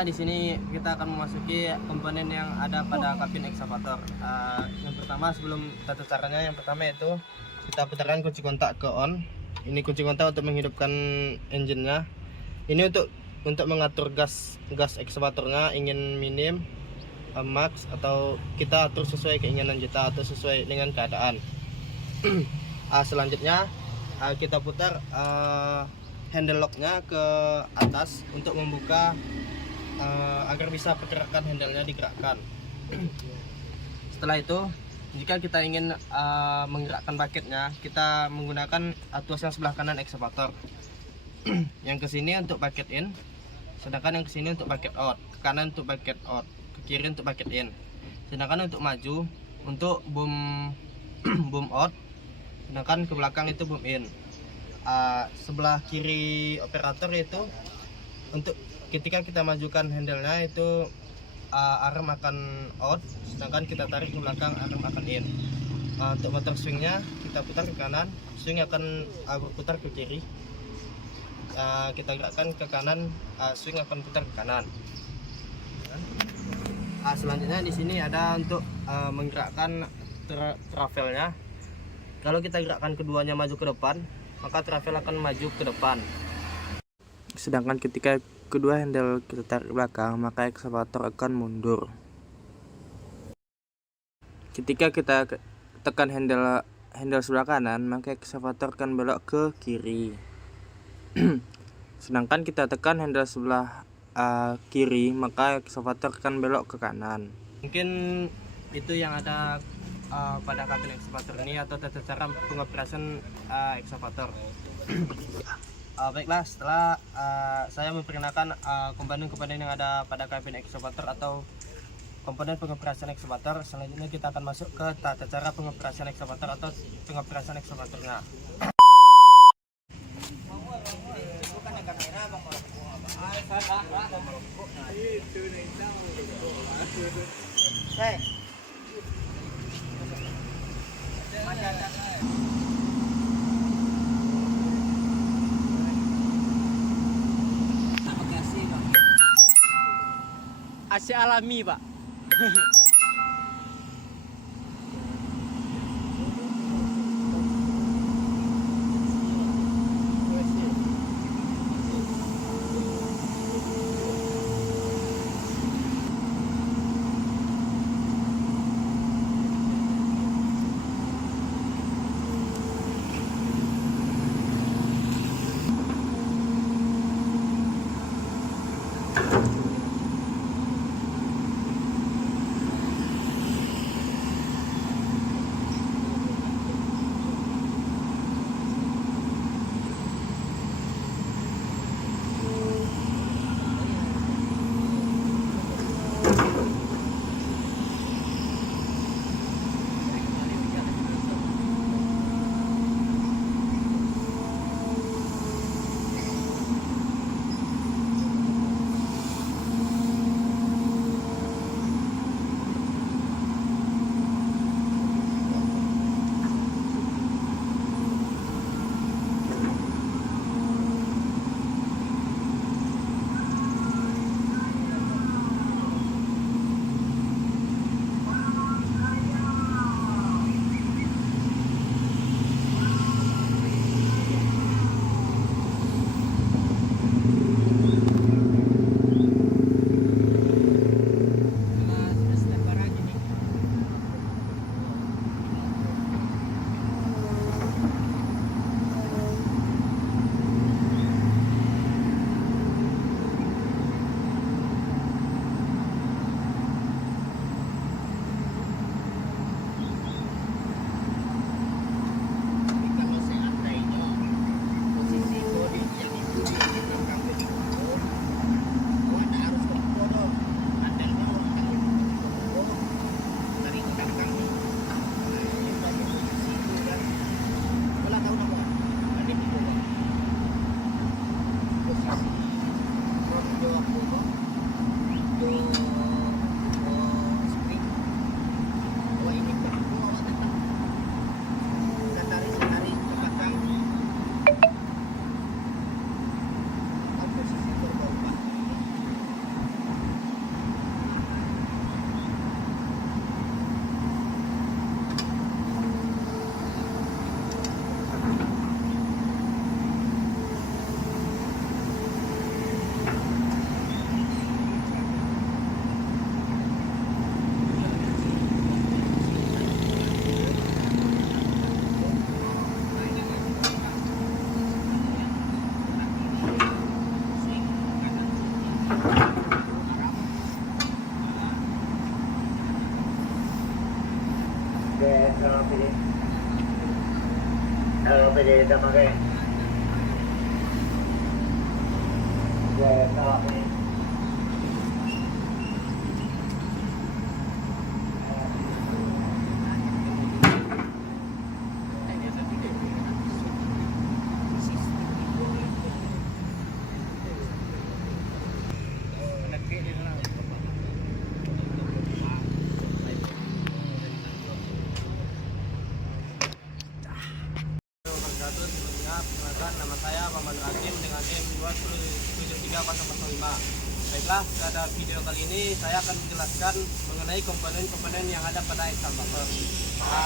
selanjutnya di sini kita akan memasuki komponen yang ada pada kabin eksavator. Yang pertama sebelum tata caranya, yang pertama itu kita putarkan kunci kontak ke on. Ini kunci kontak untuk menghidupkan engine-nya. Ini untuk mengatur gas eksavatornya, ingin minim, max, atau kita atur sesuai keinginan kita atau sesuai dengan keadaan. Selanjutnya kita putar handle locknya ke atas untuk membuka agar bisa pergerakan handle-nya digerakkan. Setelah itu, jika kita ingin menggerakkan bucketnya, kita menggunakan tuas yang sebelah kanan eksavator. Yang ke sini untuk bucket in, sedangkan yang ke sini untuk bucket out. Ke kanan untuk bucket out, ke kiri untuk bucket in. Sedangkan untuk maju untuk boom out, sedangkan ke belakang itu boom in. Sebelah kiri operator itu untuk ketika kita majukan handle-nya itu arm akan out, sedangkan kita tarik ke belakang arm akan in. Untuk motor swingnya kita putar ke kanan, swing akan berputar ke kiri. Kita gerakkan ke kanan, swing akan putar ke kanan. Selanjutnya di sini ada untuk menggerakkan travelnya. Kalau kita gerakkan keduanya maju ke depan, maka travel akan maju ke depan. Sedangkan ketika kedua handle kita tarik ke belakang, maka eksavator akan mundur. Ketika kita tekan handle sebelah kanan, maka eksavator akan belok ke kiri. Sedangkan kita tekan handle sebelah kiri, maka eksavator akan belok ke kanan. Mungkin itu yang ada pada kabin eksavator ini atau tata cara pengoperasian eksavator. Baiklah, setelah saya memperkenalkan komponen-komponen yang ada pada kabin eksavator atau komponen pengoperasian eksavator, selanjutnya kita akan masuk ke tata cara pengoperasian eksavator atau pengoperasian eksavatornya. AC alami, Pak. Sebelumnya perkenalkan, nama saya Muhammad Hakim dengan NIM 2073005. Baiklah, pada video kali ini saya akan menjelaskan mengenai komponen-komponen yang ada pada excavator.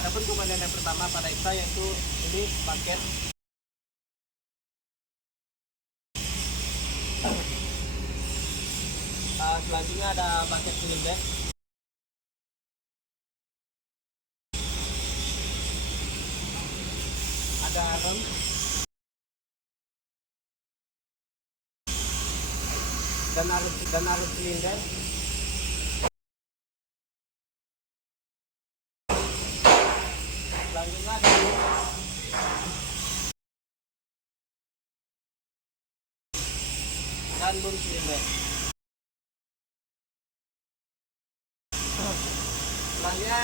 Adapun komponen yang pertama pada exa yaitu ini bucket. Selanjutnya ada bucket cylinder. Ada rem. Dan arus silinder. Selanjutnya ada dan bom silinder. Selanjutnya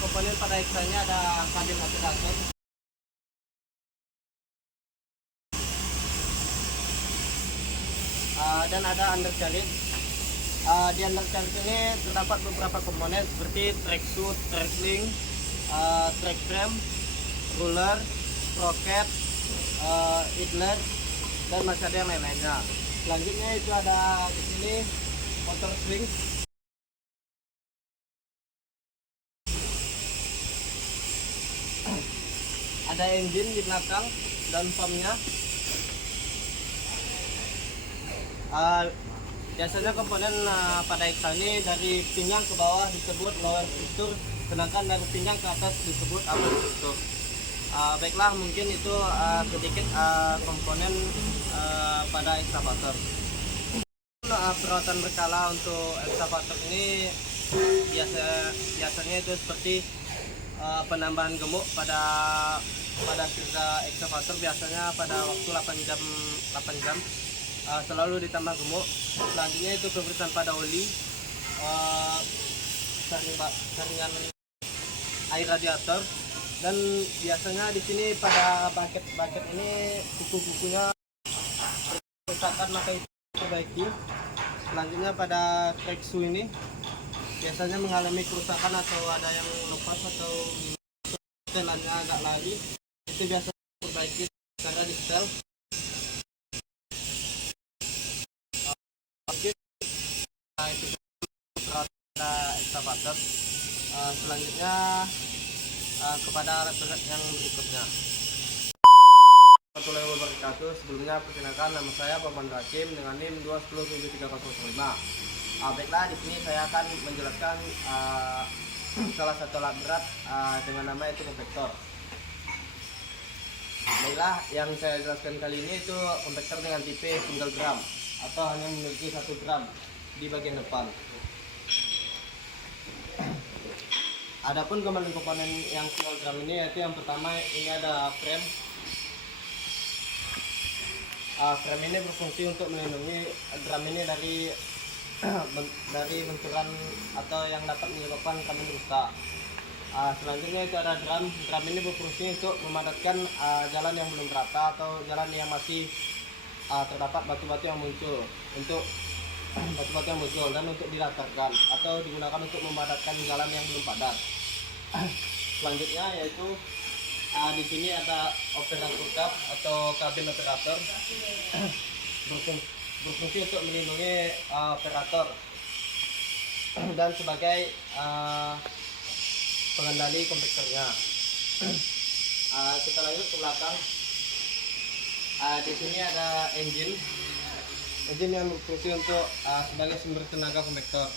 komponen pada eksanya ada kabin ventilator. Dan ada undercarriage. Di undercarriage ini terdapat beberapa komponen seperti track shoot, track link, track frame, ruler, sprocket, idler, dan masih ada yang lain-lainnya. Selanjutnya itu ada di sini motor swing. Ada engine di belakang dan pumpnya. Biasanya komponen pada exa ini dari pinggang ke bawah disebut lower structure, sedangkan dari pinggang ke atas disebut upper structure. Baiklah, mungkin itu sedikit komponen pada excavator. Perawatan berkala untuk excavator ini biasanya itu seperti penambahan gemuk pada kerja excavator, biasanya pada waktu 8 jam. Selalu ditambah gemuk. Selanjutnya itu pemeriksaan pada oli, saringan air radiator, dan biasanya di sini pada bucket ini kuku-kukunya kerusakan, maka itu diperbaiki. Selanjutnya pada track shoe ini biasanya mengalami kerusakan atau ada yang lepas atau setelannya agak lari, itu biasanya diperbaiki secara di setel. Itu perawatan excavator. Selanjutnya kepada alat berat yang berikutnya. Warahmatullahi wabarakatuh. Sebelumnya perkenalkan, nama saya Muhammad Hakim dengan NIM 2107305. Baiklah, di sini saya akan menjelaskan salah satu alat berat dengan nama itu kompaktor. Baiklah, yang saya jelaskan kali ini itu kompaktor dengan tipe single drum atau hanya memiliki 1 drum di bagian depan. Adapun komponen yang single drum ini yaitu yang pertama ini ada frame. Frame ini berfungsi untuk melindungi drum ini dari benturan atau yang dapat menyebabkan drum ini rusak. Selanjutnya itu ada drum. Drum ini berfungsi untuk memadatkan jalan yang belum rata atau jalan yang masih terdapat batu-batu yang muncul, dan untuk didatarkan atau digunakan untuk memadatkan jalan yang belum padat. Selanjutnya yaitu di sini ada operator cab atau kabin operator, berfungsi untuk melindungi operator dan sebagai pengendali kompaktornya. Kita lanjut ke belakang. Di sini ada engine yang berfungsi untuk sebagai sumber tenaga kompaktor.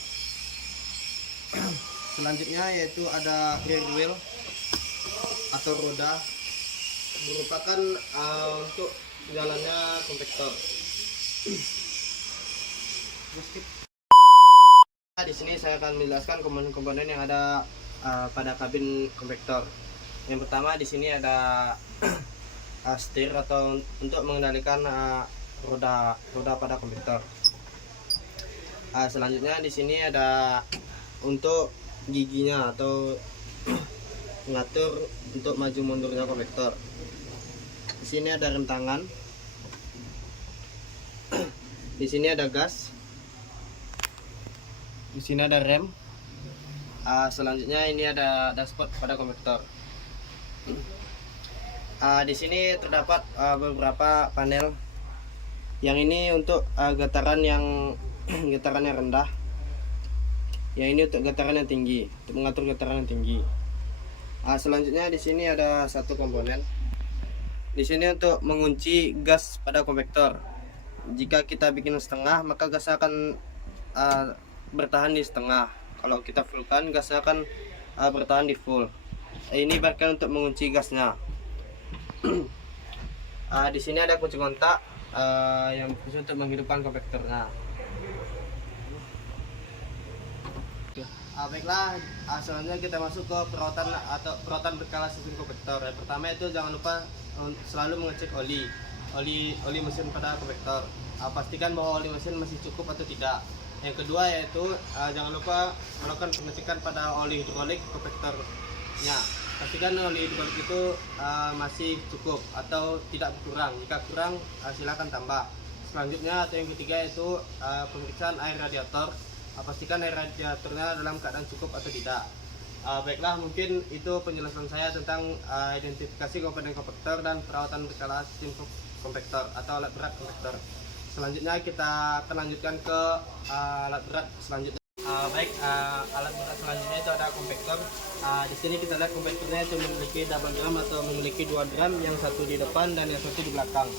Selanjutnya yaitu ada rear wheel atau roda, merupakan untuk jalannya kompaktor. Di sini saya akan menjelaskan komponen-komponen yang ada pada kabin konvektor. Yang pertama di sini ada setir atau untuk mengendalikan roda pada konvektor. Selanjutnya di sini ada untuk giginya atau mengatur untuk maju mundurnya konvektor. Di sini ada rem tangan. Di sini ada gas. Di sini ada rem. Selanjutnya ini ada dashboard pada konvektor. Di sini terdapat beberapa panel. Yang ini untuk getaran yang rendah. Yang ini untuk getaran yang tinggi, untuk mengatur getaran yang tinggi. Selanjutnya di sini ada satu komponen. Di sini untuk mengunci gas pada konvektor. Jika kita bikin setengah, maka gas akan bertahan di setengah. Kalau kita fullkan, gasnya akan bertahan di full. Ini bahkan untuk mengunci gasnya. Di sini ada kunci kontak yang khusus untuk menghidupkan konvektornya. Baiklah, selanjutnya kita masuk ke perawatan berkala sistem konvektor. Yang pertama itu jangan lupa selalu mengecek oli mesin pada konvektor. Pastikan bahwa oli mesin masih cukup atau tidak. Yang kedua yaitu jangan lupa melakukan pengecekan pada oli hidrolik konvektornya. Pastikan oli hidrolik itu masih cukup atau tidak berkurang. Jika kurang, silakan tambah. Selanjutnya atau yang ketiga yaitu pemeriksaan air radiator. Pastikan air radiatornya dalam keadaan cukup atau tidak. Baiklah, mungkin itu penjelasan saya tentang identifikasi komponen konvektor dan perawatan berkala sistem konvektor atau alat berat konvektor. Selanjutnya kita akan lanjutkan ke alat berat selanjutnya. Alat berat selanjutnya itu ada konvektor. Di sini kita lihat konvektornya itu memiliki double drum atau memiliki 2 drum, yang satu di depan dan yang satu di belakang.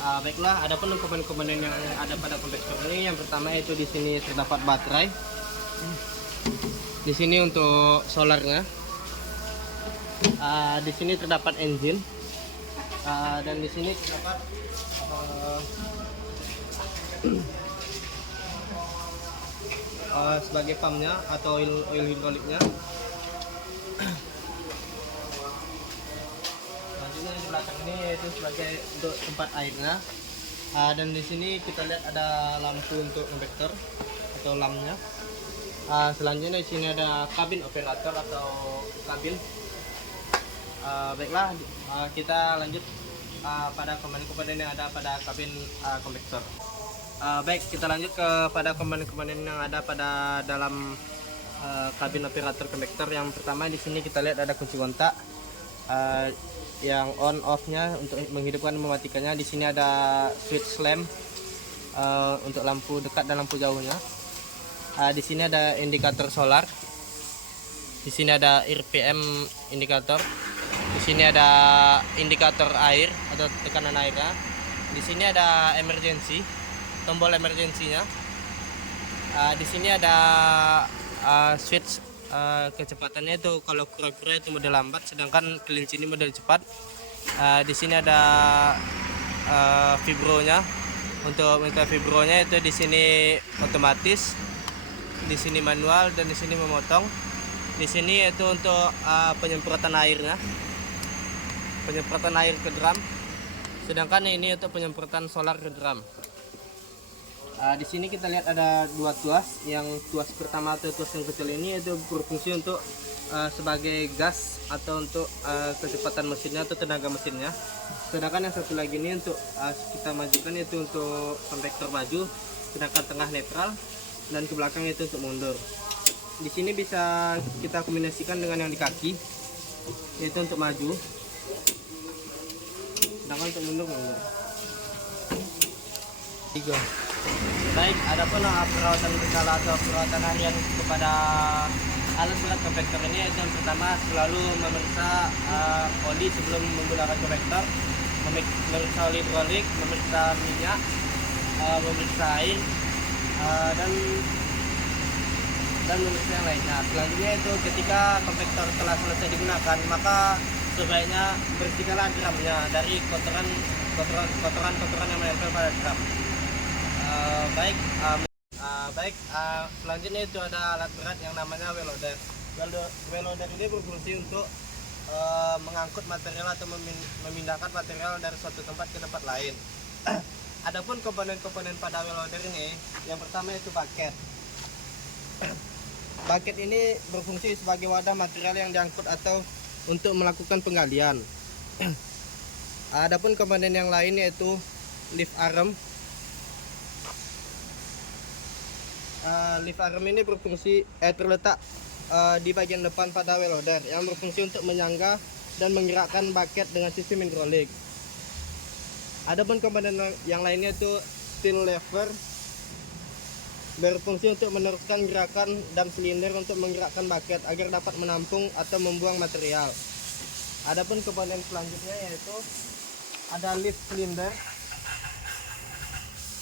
Baiklah, ada pun komponen-komponen yang ada pada konvektor ini. Yang pertama itu di sini terdapat baterai. Di sini untuk solarnya. Di sini terdapat engine. Dan di sini terdapat sebagai pumpnya atau oil hidroliknya. Selanjutnya di belakang ini yaitu sebagai untuk tempat airnya. Dan di sini kita lihat ada lampu untuk konvektor atau lampnya. Selanjutnya di sini ada kabin operator atau kabin. Baiklah, kita lanjut pada komponen-komponen yang ada pada kabin konvektor. Baik, kita lanjut kepada komponen-komponen yang ada pada dalam kabin operator konvektor. Yang pertama di sini kita lihat ada kunci kontak yang on off-nya untuk menghidupkan dan mematikannya. Di sini ada switch lamp untuk lampu dekat dan lampu jauhnya. Di sini ada indikator solar. Di sini ada RPM indikator. Di sini ada indikator air atau tekanan airnya. Di sini ada emergency, tombol emergensinya. Di sini ada switch kecepatannya itu kalau kura-kura itu mode lambat, sedangkan kelinci ini mode cepat. Di sini ada vibronya. Untuk minta vibronya itu di sini otomatis, di sini manual, dan di sini memotong. Di sini itu untuk penyemprotan airnya, penyemprotan air ke drum. Sedangkan ini untuk penyemprotan solar ke drum. Di sini kita lihat ada 2 tuas. Yang tuas pertama atau tuas yang kecil ini itu berfungsi untuk sebagai gas atau untuk kecepatan mesinnya atau tenaga mesinnya. Sedangkan yang satu lagi ini untuk kita majukan itu untuk konvektor maju, sedangkan tengah netral dan ke belakang itu untuk mundur. Di sini bisa kita kombinasikan dengan yang di kaki, yaitu untuk maju, sedangkan untuk mundur. 3. Baik, adapun perawatan berkala atau perawatan harian kepada alat berat konvektor ini, itu yang pertama selalu memeriksa oli sebelum menggunakan konvektor, memeriksa oli hidrolik, memeriksa minyak, memeriksa air, dan memeriksa yang lainnya. Selanjutnya itu ketika konvektor telah selesai digunakan, maka sebaiknya bersihkanlah drumnya dari kotoran yang menempel pada drum. Baik, Baik, selanjutnya itu ada alat berat yang namanya wheel loader. Wheel loader ini berfungsi untuk mengangkut material atau memindahkan material dari suatu tempat ke tempat lain. Adapun komponen-komponen pada wheel loader ini, yang pertama itu bucket. Bucket ini berfungsi sebagai wadah material yang diangkut atau untuk melakukan penggalian. Adapun komponen yang lain yaitu lift arm. Lift arm ini berfungsi terletak di bagian depan pada wheel loader yang berfungsi untuk menyangga dan menggerakkan bucket dengan sistem hidrolik. Adapun komponen yang lainnya itu steel lever, berfungsi untuk meneruskan gerakan dam silinder untuk menggerakkan bucket agar dapat menampung atau membuang material. Adapun komponen selanjutnya yaitu ada lift cylinder.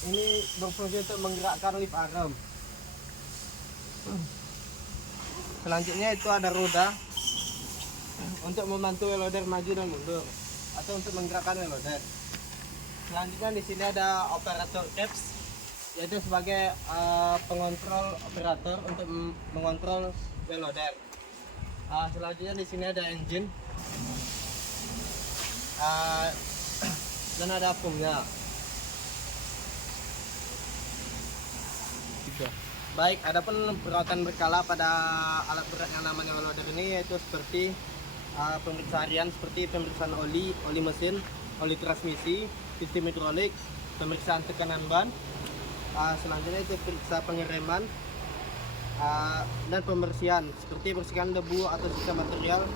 Ini berfungsi untuk menggerakkan lift arm. Selanjutnya itu ada roda untuk membantu wheel loader maju dan mundur atau untuk menggerakkan wheel loader. Selanjutnya di sini ada operator caps, yaitu sebagai pengontrol operator untuk mengontrol wheel loader. Selanjutnya di sini ada engine dan ada pumnya. Baik, adapun perawatan berkala pada alat berat yang namanya wheel loader ini yaitu seperti pemeriksaan harian seperti pemeriksaan oli mesin, oli transmisi, sistem hidrolik, pemeriksaan tekanan ban. Selanjutnya itu periksa pengereman dan pembersihan seperti bersihkan debu atau sisa material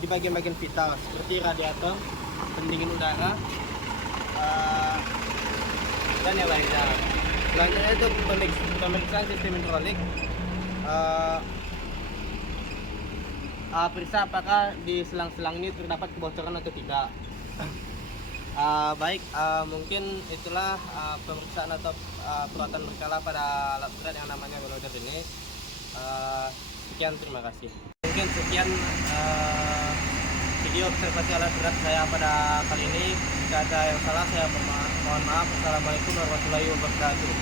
di bagian-bagian vital seperti radiator, pendingin udara, dan yang lainnya. Selanjutnya itu pemeriksaan sistem hidrolik, periksa apakah di selang-selang ini terdapat kebocoran atau tidak. Baik, mungkin itulah pemeriksaan atau perawatan berkala pada alat berat yang namanya wheel loader ini. Sekian, terima kasih. Mungkin sekian video observasi alat berat saya pada kali ini. Jika ada yang salah saya mohon maaf. Assalamualaikum warahmatullahi wabarakatuh.